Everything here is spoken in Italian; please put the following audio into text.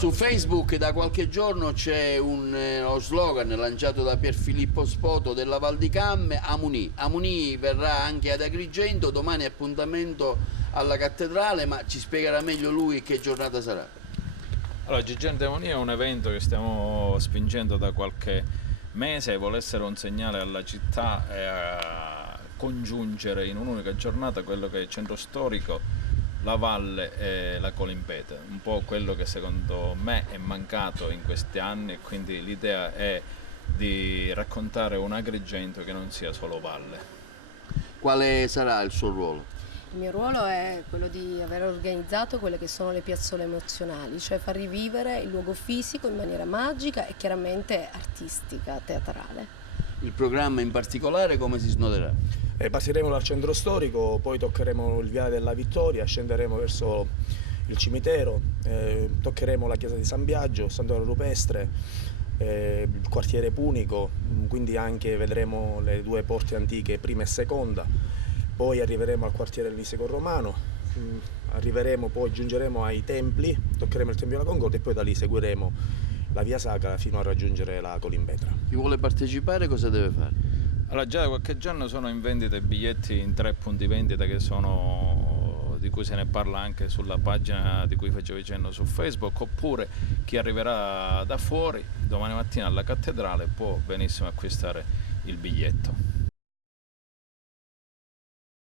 Su Facebook da qualche giorno c'è uno slogan lanciato da Pierfilippo Spoto della Val di Camme, Amunì. Amunì verrà anche ad Agrigento, domani appuntamento alla cattedrale, ma ci spiegherà meglio lui che giornata sarà. Allora, Gigante Amunì è un evento che stiamo spingendo da qualche mese, vuole essere un segnale alla città e a congiungere in un'unica giornata quello che è il centro storico, la valle e la Colimpete, un po' quello che secondo me è mancato in questi anni, e quindi l'idea è di raccontare un Agrigento che non sia solo valle. Quale sarà il suo ruolo? Il mio ruolo è quello di aver organizzato quelle che sono le piazzole emozionali, cioè far rivivere il luogo fisico in maniera magica e chiaramente artistica, teatrale. Il programma in particolare come si snoderà? Partiremo dal centro storico, poi toccheremo il Viale della Vittoria, scenderemo verso il cimitero, toccheremo la chiesa di San Biagio, Santuario Rupestre, il quartiere Punico, quindi anche vedremo le due porte antiche, prima e seconda, poi arriveremo al quartiere Eliseo Romano, poi giungeremo ai templi, toccheremo il Tempio della Concordia e poi da lì seguiremo la via Sacra fino a raggiungere la Colimpetra. Chi vuole partecipare cosa deve fare? Allora, già da qualche giorno sono in vendita i biglietti in 3 punti vendita di cui se ne parla anche sulla pagina di cui facevo cenno su Facebook, oppure chi arriverà da fuori domani mattina alla cattedrale può benissimo acquistare il biglietto.